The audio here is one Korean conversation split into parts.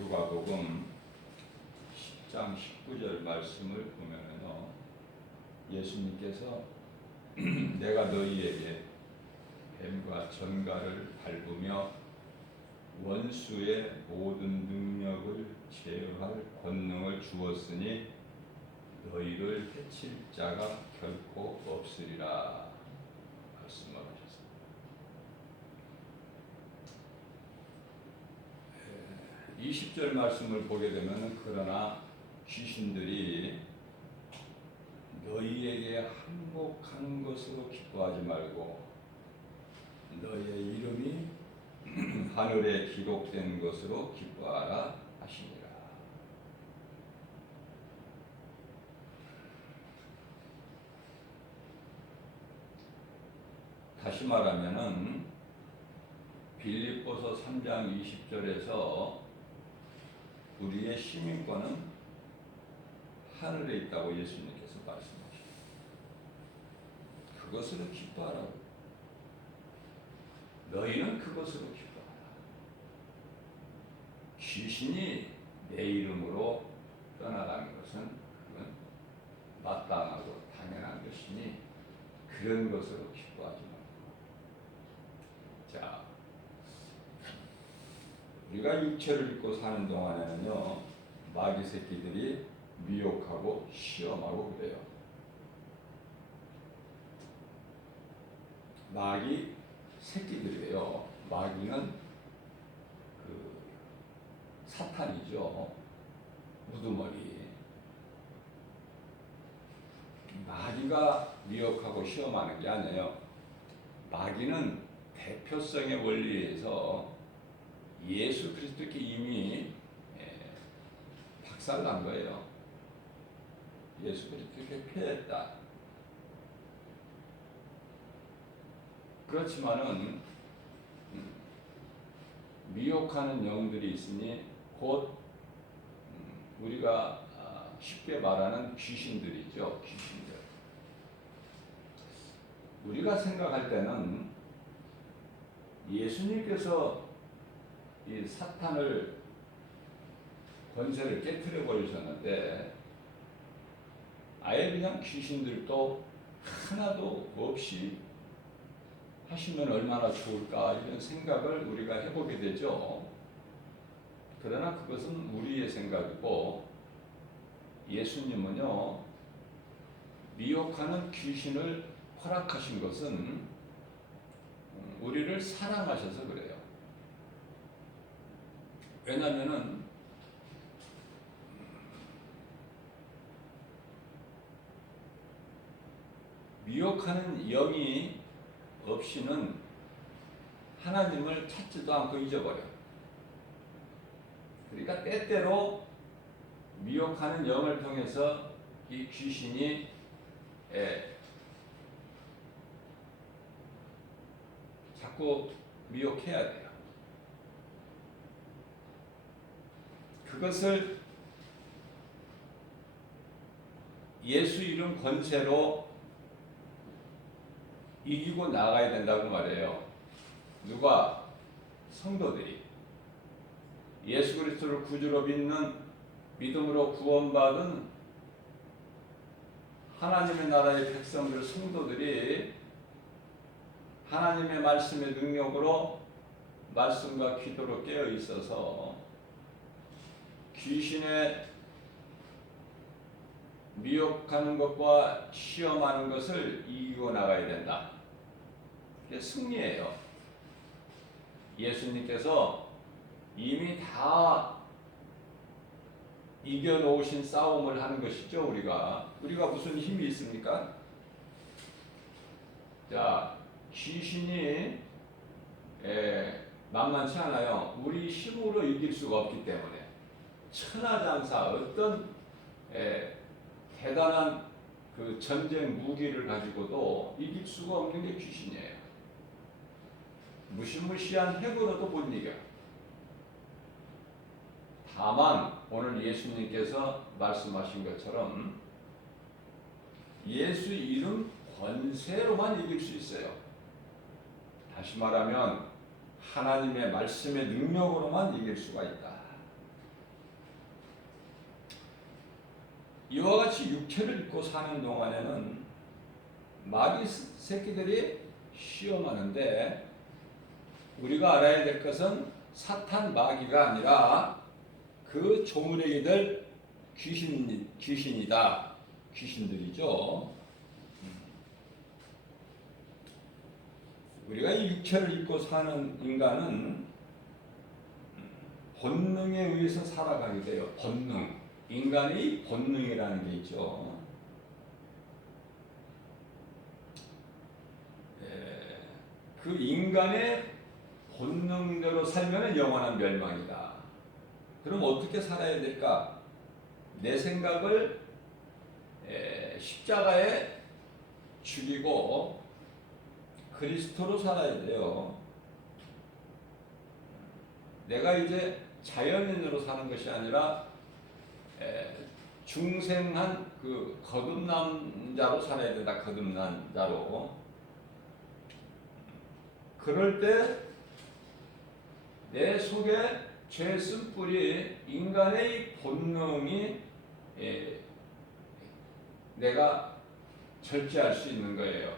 누가복음 10장 19절 말씀을 보면은요, 예수님께서 내가 너희에게 뱀과 전갈을 밟으며 원수의 모든 능력을 제어할 권능을 주었으니 너희를 해칠 자가 결코 없으리라 말씀하셨습니다. 20절 말씀을 보게 되면 그러나 귀신들이 너희에게 항복하는 것으로 기뻐하지 말고 너희의 이름이 하늘에 기록된 것으로 기뻐하라 하시니라. 다시 말하면은 빌립보서 3장 20절에서 우리의 시민권은 하늘에 있다고 예수님께서 말씀하셨습니다. 그것으로 기뻐하라고. 너희는 그것으로 기뻐하라. 귀신이 내 이름으로 떠나가는 것은 그건 마땅하고 당연한 것이니 그런 것으로 기뻐하지 말고. 자, 우리가 육체를 입고 사는 동안에는요, 마귀 새끼들이 미혹하고 시험하고 그래요. 마귀 새끼들이에요. 마귀는 그 사탄이죠. 우두머리. 마귀가 미혹하고 시험하는 게 아니에요. 마귀는 대표성의 원리에서 예수 그리스도께 이미 박살난 거예요. 예수 그리스도께 패했다. 그렇지만은 미혹하는 영들이 있으니 곧 우리가 쉽게 말하는 귀신들이죠. 귀신들. 우리가 생각할 때는 예수님께서 이 사탄을 권세를 깨트려 버리셨는데 아예 그냥 귀신들도 하나도 없이 하시면 얼마나 좋을까 이런 생각을 우리가 해보게 되죠. 그러나 그것은 우리의 생각이고 예수님은요, 미혹하는 귀신을 허락하신 것은 우리를 사랑하셔서 그래요. 왜냐하면은 미혹하는 영이 없이는 하나님을 찾지도 않고 잊어버려. 그러니까 때때로 미혹하는 영을 통해서 이 귀신이 자꾸 미혹해야 돼요. 그것을 예수 이름 권세로 이기고 나가야 된다고 말해요. 누가? 성도들이. 예수 그리스도를 구주로 믿는 믿음으로 구원받은 하나님의 나라의 백성들, 성도들이 하나님의 말씀의 능력으로 말씀과 기도로 깨어 있어서 귀신의 미혹하는 것과 시험하는 것을 이기고 나가야 된다. 이게 승리예요. 예수님께서 이미 다 이겨놓으신 싸움을 하는 것이죠. 우리가 무슨 힘이 있습니까? 자, 귀신이 만만치 않아요. 우리 힘으로 이길 수가 없기 때문에 천하장사 어떤 대단한 그 전쟁 무기를 가지고도 이길 수가 없는 게 귀신이에요. 무시무시한 핵으로도 못 이겨. 다만 오늘 예수님께서 말씀하신 것처럼 예수 이름 권세로만 이길 수 있어요. 다시 말하면 하나님의 말씀의 능력으로만 이길 수가 있다. 이와 같이 육체를 입고 사는 동안에는 마귀 새끼들이 시험하는데, 우리가 알아야 될 것은 사탄 마귀가 아니라 그 조문의기들 귀신이다. 귀신들이죠. 우리가 이 육체를 입고 사는 인간은 본능에 의해서 살아가게 돼요. 본능. 인간의 본능이라는 게 있죠. 그 인간의 본능대로 살면 영원한 멸망이다. 그럼 어떻게 살아야 될까? 내 생각을 십자가에 죽이고 그리스도로 살아야 돼요. 내가 이제 자연인으로 사는 것이 아니라 중생한 그 거듭난 자로 살아야 된다. 거듭난 자로. 그럴 때 내 속에 죄 쓴뿌리 인간의 본능이 내가 절제할 수 있는 거예요.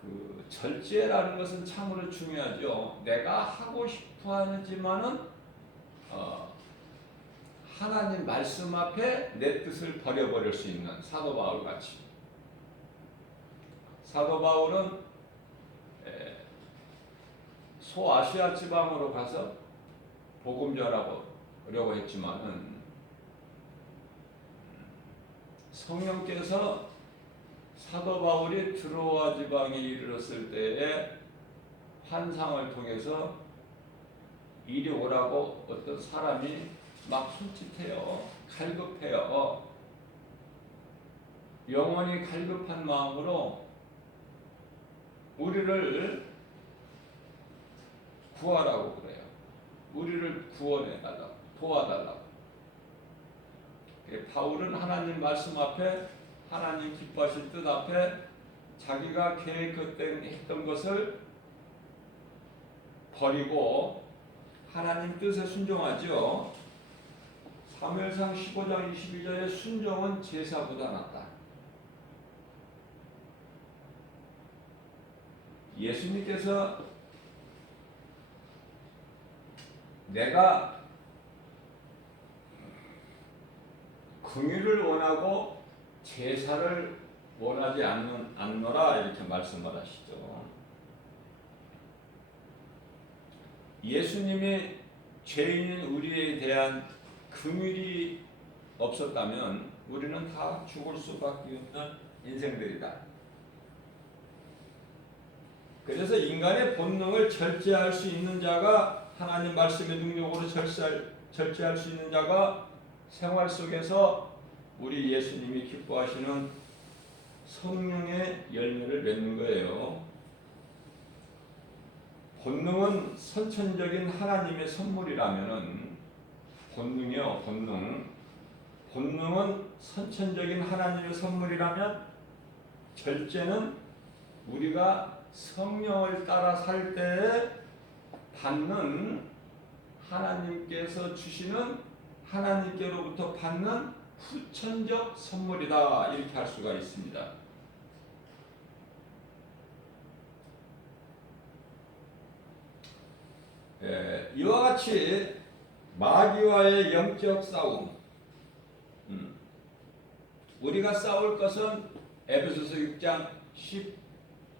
그 절제라는 것은 참으로 중요하죠. 내가 하고 싶어 하지만은 하나님 말씀 앞에 내 뜻을 버려버릴 수 있는 사도 바울 같이. 사도 바울은 소아시아 지방으로 가서 복음 전하려고 했지만은 성령께서 사도 바울이 드로아 지방에 이르렀을 때에 환상을 통해서 이리 오라고 어떤 사람이 막 손짓해요. 갈급해요. 영원히 갈급한 마음으로 우리를 구하라고 그래요. 우리를 구원해달라고, 도와달라고. 바울은 하나님 말씀 앞에, 하나님 기뻐하실 뜻 앞에 자기가 계획했던 것을 버리고 하나님 뜻에 순종하죠. 사무엘상 15장 22절에 순종은 제사보다 낫다. 예수님께서 내가 긍휼을 원하고 제사를 원하지 않노라 이렇게 말씀을 하시죠. 예수님이 죄인인 우리에 대한 긍휼이 없었다면 우리는 다 죽을 수밖에 없는 인생들이다. 그래서 인간의 본능을 절제할 수 있는 자가, 하나님 말씀의 능력으로 절제할 수 있는 자가 생활 속에서 우리 예수님이 기뻐하시는 성령의 열매를 맺는 거예요. 본능은 선천적인 하나님의 선물이라면은, 본능이요, 본능은 선천적인 하나님의 선물이라면 절제는 우리가 성령을 따라 살 때에 받는, 하나님께서 주시는, 하나님께로부터 받는 후천적 선물이다 이렇게 할 수가 있습니다. 이와 같이 마귀와의 영적 싸움, 우리가 싸울 것은 에베소서 6장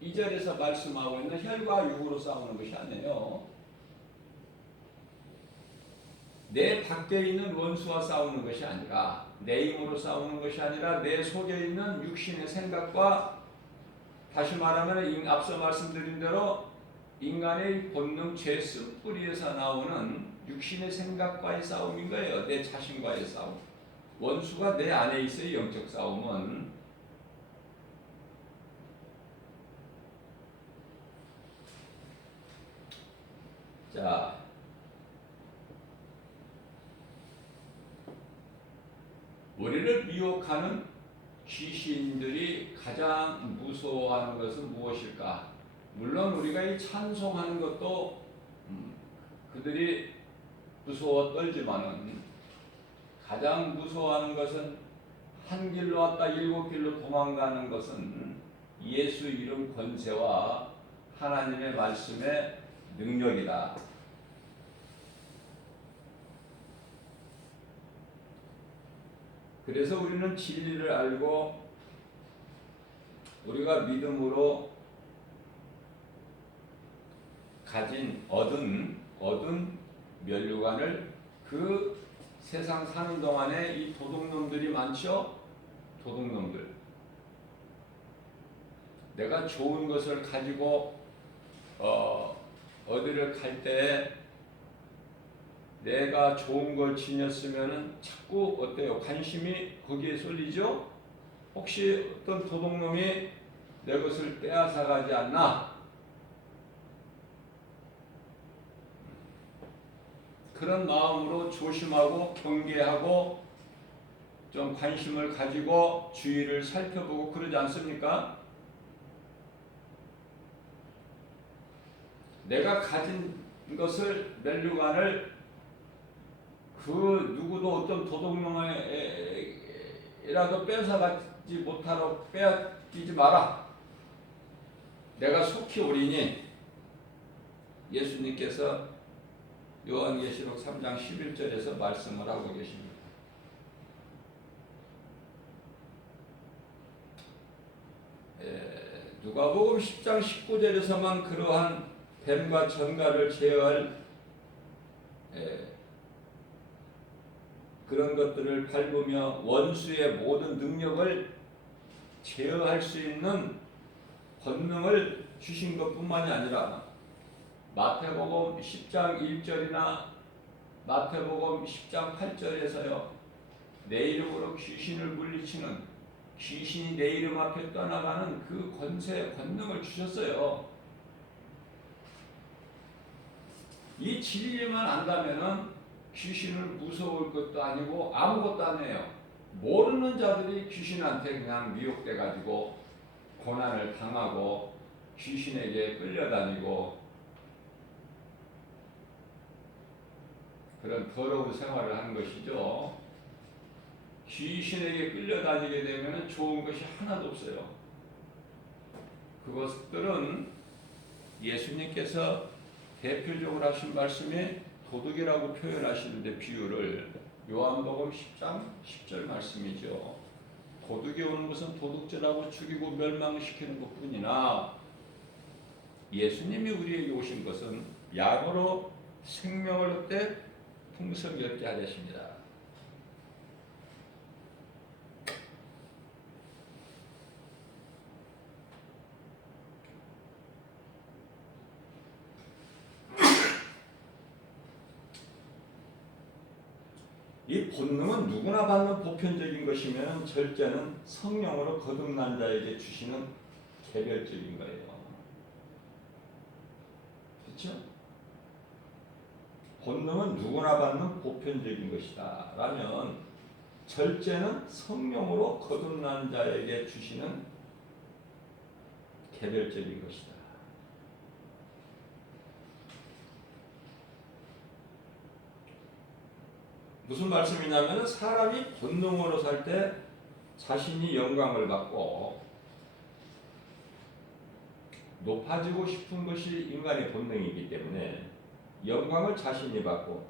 12절에서 말씀하고 있는 혈과 육으로 싸우는 것이 아니에요. 내 밖에 있는 원수와 싸우는 것이 아니라, 내 힘으로 싸우는 것이 아니라 내 속에 있는 육신의 생각과, 다시 말하면 앞서 말씀드린 대로 인간의 본능 죄 쓴뿌리에서 나오는 육신의 생각과의 싸움인 거예요. 내 자신과의 싸움. 원수가 내 안에 있어요. 영적 싸움은. 자, 우리를 미혹하는 귀신들이 가장 무서워하는 것은 무엇일까? 물론 우리가 이 찬송하는 것도 그들이 무서워 떨지만은, 가장 무서워하는 것은 한 길로 왔다 일곱 길로 도망가는 것은 예수 이름 권세와 하나님의 말씀의 능력이다. 그래서 우리는 진리를 알고 우리가 믿음으로 얻은 면류관을 그 세상 사는 동안에 이 도둑놈들이 많죠? 도둑놈들. 내가 좋은 것을 가지고 어디를 갈 때 내가 좋은 걸 지녔으면은 자꾸 어때요? 관심이 거기에 쏠리죠? 혹시 어떤 도둑놈이 내 것을 빼앗아 가지 않나? 그런 마음으로 조심하고 경계하고 좀 관심을 가지고 주위를 살펴보고 그러지 않습니까? 내가 가진 것을 면류관을 그 누구도 어떤 도둑놈이라도 뺏어가지 못하도록 빼앗기지 마라. 내가 속히 오리니 예수님께서 요한계시록 3장 11절에서 말씀을 하고 계십니다. 누가복음 10장 19절에서만 그러한 뱀과 전갈을 제어할 그런 것들을 밟으며 원수의 모든 능력을 제어할 수 있는 권능을 주신 것뿐만이 아니라 마태복음 10장 1절이나 마태복음 10장 8절에서요. 내 이름으로 귀신을 물리치는 귀신이 내 이름 앞에 떠나가는 그 권능을 주셨어요. 이 진리만 안다면은 귀신을 무서울 것도 아니고 아무것도 아니에요. 모르는 자들이 귀신한테 그냥 미혹돼 가지고 고난을 당하고 귀신에게 끌려다니고 그런 더러운 생활을 하는 것이죠. 귀신에게 끌려다니게 되면 좋은 것이 하나도 없어요. 그것들은 예수님께서 대표적으로 하신 말씀이 도둑이라고 표현하시는데 비유를 요한복음 10장 10절 말씀이죠. 도둑이 오는 것은 도둑질하고 죽이고 멸망시키는 것뿐이나 예수님이 우리에게 오신 것은 약으로 생명을 얻되 풍성히 얻게 하셨습니다. 이 본능은 누구나 받는 보편적인 것이면 절제는 성령으로 거듭난 자에게 주시는 개별적인 거예요. 그렇죠? 본능은 누구나 받는 보편적인 것이다 라면 절제는 성령으로 거듭난 자에게 주시는 개별적인 것이다. 무슨 말씀이냐면 사람이 본능으로 살 때 자신이 영광을 받고 높아지고 싶은 것이 인간의 본능이기 때문에 영광을 자신이 받고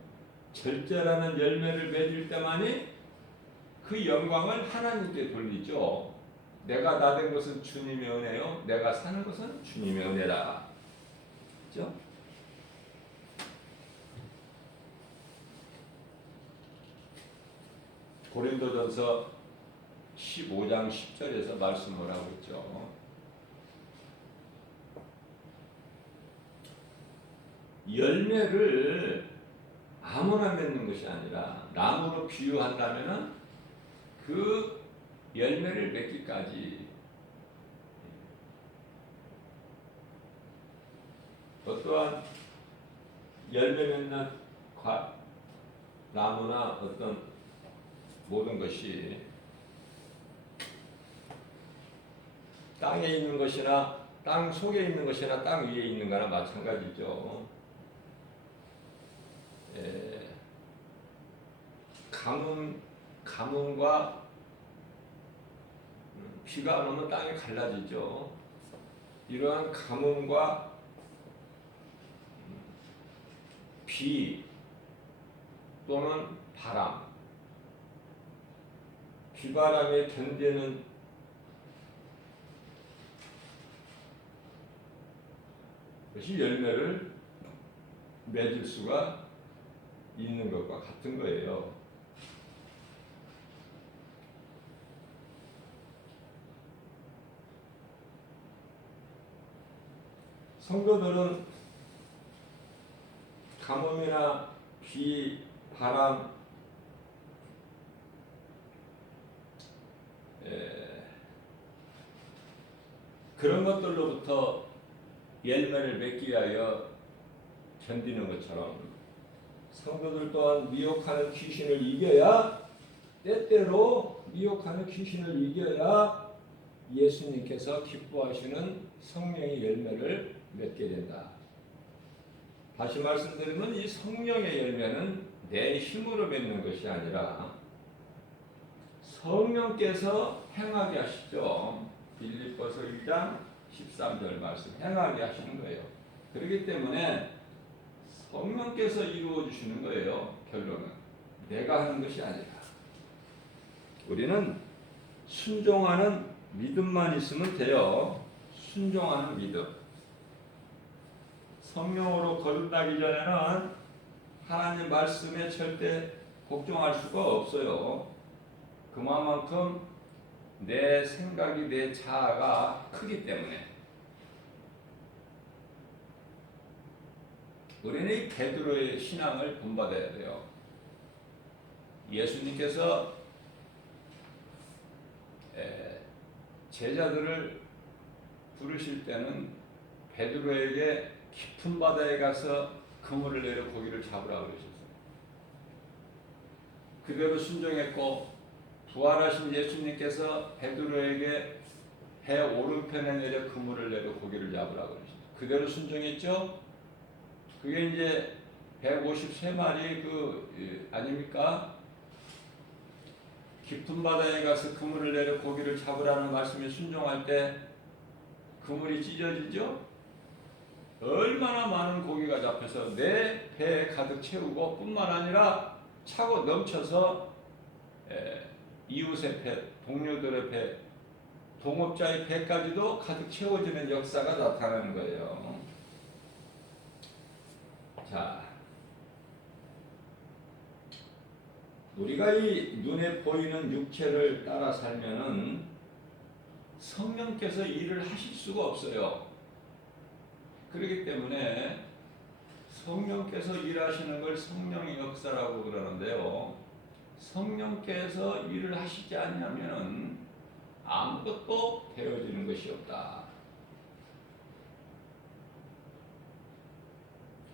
절제라는 열매를 맺을 때만이 그 영광을 하나님께 돌리죠. 내가 나 된 것은 주님의 은혜요. 내가 사는 것은 주님의 은혜다. 그렇죠? 고린도전서 15장 10절에서 말씀을 하고 있죠. 열매를 아무나 맺는 것이 아니라 나무로 비유한다면은 그 열매를 맺기까지 어떠한 열매 맺는 나무나 어떤 모든 것이 땅에 있는 것이나 땅 속에 있는 것이나 땅 위에 있는 거나 마찬가지죠. 가뭄과 비가 안 오면 땅이 갈라지죠. 이러한 가뭄과 비 또는 바람, 비바람에 견디는 것이 열매를 맺을 수가 있는 것과 같은 거예요. 성도들은 가뭄이나 비, 바람, 그런 것들로부터 열매를 맺기 위하여 견디는 것처럼 성도들 또한 미혹하는 귀신을 이겨야, 때때로 미혹하는 귀신을 이겨야 예수님께서 기뻐하시는 성령의 열매를 맺게 된다. 다시 말씀드리면 이 성령의 열매는 내 힘으로 맺는 것이 아니라 성령께서 행하게 하시죠. 빌립보서 1장 13절 말씀, 행하게 하시는 거예요. 그렇기 때문에 성령께서 이루어 주시는 거예요. 결론은 내가 하는 것이 아니라 우리는 순종하는 믿음만 있으면 돼요. 순종하는 믿음. 성령으로 거듭나기 전에는 하나님 말씀에 절대 복종할 수가 없어요. 그만큼 내 생각이, 내 자아가 크기 때문에. 우리는 이 베드로의 신앙을 본받아야 돼요. 예수님께서 제자들을 부르실 때는 베드로에게 깊은 바다에 가서 그물을 내려 고기를 잡으라고 그러셨어요. 그대로 순종했고, 부활하신 예수님께서 베드로에게 배 오른편에 내려 그물을 내려 고기를 잡으라고 그러셨어요. 그대로 순종했죠? 그게 이제 153마리 아닙니까? 깊은 바다에 가서 그물을 내려 고기를 잡으라는 말씀에 순종할 때 그물이 찢어지죠? 얼마나 많은 고기가 잡혀서 내 배에 가득 채우고 뿐만 아니라 차고 넘쳐서 이웃의 배, 동료들의 배, 동업자의 배까지도 가득 채워지는 역사가 나타나는 거예요. 자, 우리가 이 눈에 보이는 육체를 따라 살면은 성령께서 일을 하실 수가 없어요. 그렇기 때문에 성령께서 일하시는 걸 성령의 역사라고 그러는데요. 성령께서 일을 하시지 않냐면 아무것도 되어지는 것이 없다.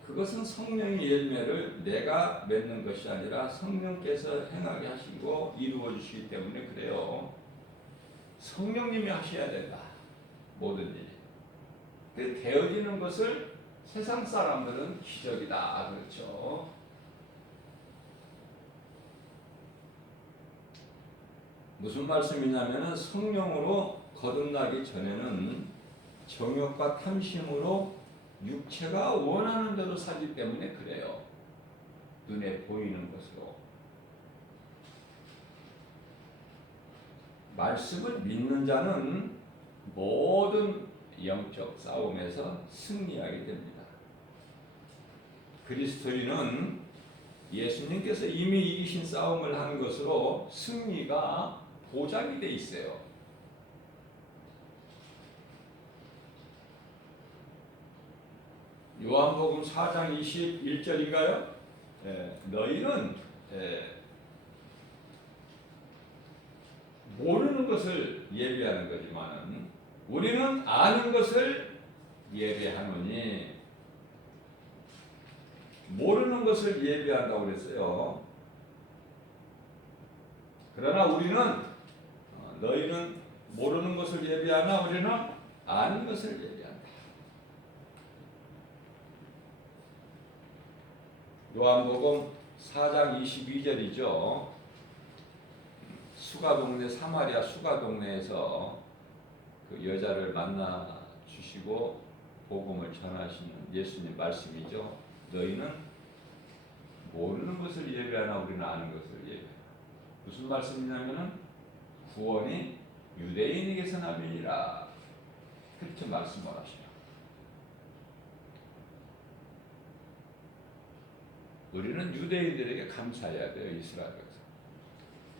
그것은 성령의 열매를 내가 맺는 것이 아니라 성령께서 행하게 하시고 이루어 주시기 때문에 그래요. 성령님이 하셔야 된다. 모든 일이. 그 되어지는 것을 세상 사람들은 기적이다. 그렇죠. 무슨 말씀이냐면 성령으로 거듭나기 전에는 정욕과 탐심으로 육체가 원하는 대로 살기 때문에 그래요. 눈에 보이는 것으로. 말씀을 믿는 자는 모든 영적 싸움에서 승리하게 됩니다. 그리스도인은 예수님께서 이미 이기신 싸움을 한 것으로 승리가 보장이 돼 있어요. 요한복음 4장 21절인가요? 너희는 모르는 것을 예배하는 거지만 우리는 아는 것을 예배하노니. 모르는 것을 예배한다고 그랬어요. 그러나 우리는 너희는 모르는 것을 예배하나 우리는 아는 것을 예배한다. 요한복음 4장 22절이죠. 수가 동네 사마리아 수가 동네에서 그 여자를 만나 주시고 복음을 전하시는 예수님 말씀이죠. 너희는 모르는 것을 예배하나 우리는 아는 것을 예배하나. 무슨 말씀이냐면은 구원이 유대인에게서 나느니라 그렇게 말씀을 하시라. 우리는 유대인들에게 감사해야 돼요. 이스라엘에서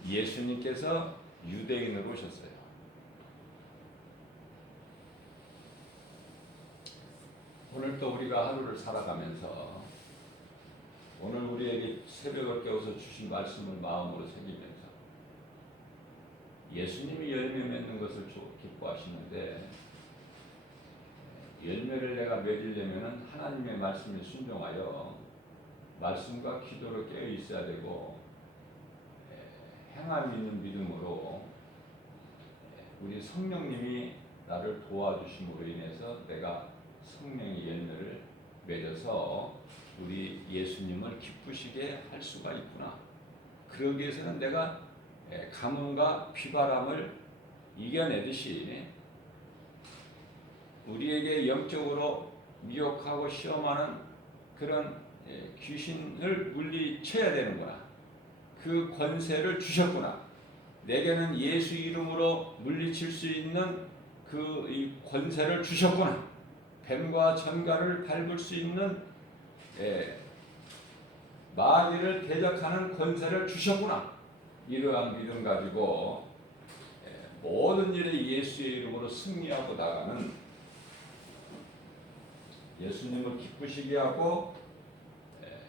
예수님께서 유대인으로 오셨어요. 오늘 또 우리가 하루를 살아가면서 오늘 우리에게 새벽을 깨워서 주신 말씀을 마음으로 새기면서 예수님이 열매 맺는 것을 기뻐하시는데 열매를 내가 맺으려면 하나님의 말씀에 순종하여 말씀과 기도로 깨어 있어야 되고 행함 있는 믿음으로 우리 성령님이 나를 도와주심으로 인해서 내가 성령의 열매를 맺어서 우리 예수님을 기쁘시게 할 수가 있구나. 그러기 위해서는 내가 가뭄과 비바람을 이겨내듯이 우리에게 영적으로 미혹하고 시험하는 그런 귀신을 물리쳐야 되는구나. 그 권세를 주셨구나. 내게는 예수 이름으로 물리칠 수 있는 이 권세를 주셨구나. 뱀과 전갈을 밟을 수 있는 마귀를 대적하는 권세를 주셨구나. 이러한 믿음 가지고 모든 일에 예수의 이름으로 승리하고 나가는 예수님을 기쁘시게 하고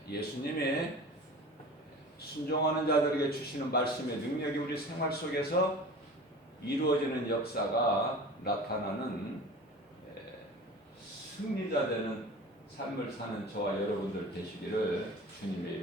예수님의 순종하는 자들에게 주시는 말씀의 능력이 우리 생활 속에서 이루어지는 역사가 나타나는 승리자 되는 삶을 사는 저와 여러분들 되시기를 주님의 이름으로